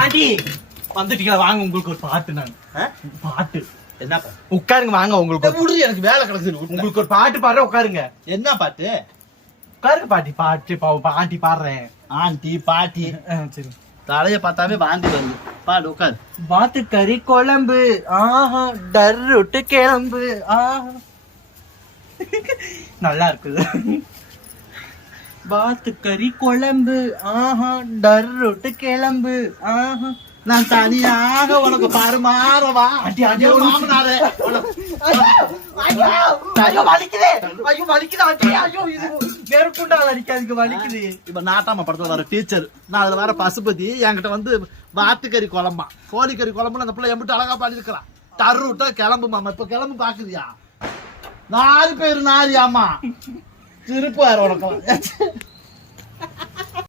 Aunty வந்துட்டீங்களா? வாங்க, உங்களுக்கு ஒரு பாட்டு. நான் பாட்டு என்ன உட்காருங்க. வாங்க, உங்களுக்கு எனக்கு வேலை கிடக்குது. உங்களுக்கு ஒரு பாட்டு பாடுற. உட்காருங்க. என்ன பாட்டு? உட்காருங்க பாட்டி. பாட்டு ஆண்டி பாடுறேன். ஆண்டி பாட்டி சரி. தலைய பார்த்தாவே வாந்தி வருது. பாடு உட்காரு. பாத்து கறி குழம்பு ஆஹா டர்ருட்டு கிளம்பு ஆஹா நல்லா இருக்குது. பாத்து கறி குழம்பு ஆஹா டர்ருட்டு கிளம்பு ஆஹா நான் தனியாக உனக்கு பரிமாறவா? ஆண்டி, ஆண்டி, ஐயோ, ஒரு மாமனாரே. ஐயோ வலிக்குது. ஐயோ வலிக்குது ஆண்டி. ஐயோ இது மேற்கொண்டால் அடிக்காதுக்கு வலிக்குது. இப்ப நாட்டாம படத்துல வர டீச்சர், நான் அதுல வர பசுபதி என்கிட்ட வந்து வாத்துக்கறி குழம்பா கோழிக்கறி குழம்புன்னு அந்த பிள்ளை எம்பிட்டு அழகா பாடி இருக்கிறான். டர்ருட்டா கிளம்பு மாமா. இப்ப கிளம்பு பாக்குறியா? 4 பேர் நாரியாமா திருப்பு உனக்கு.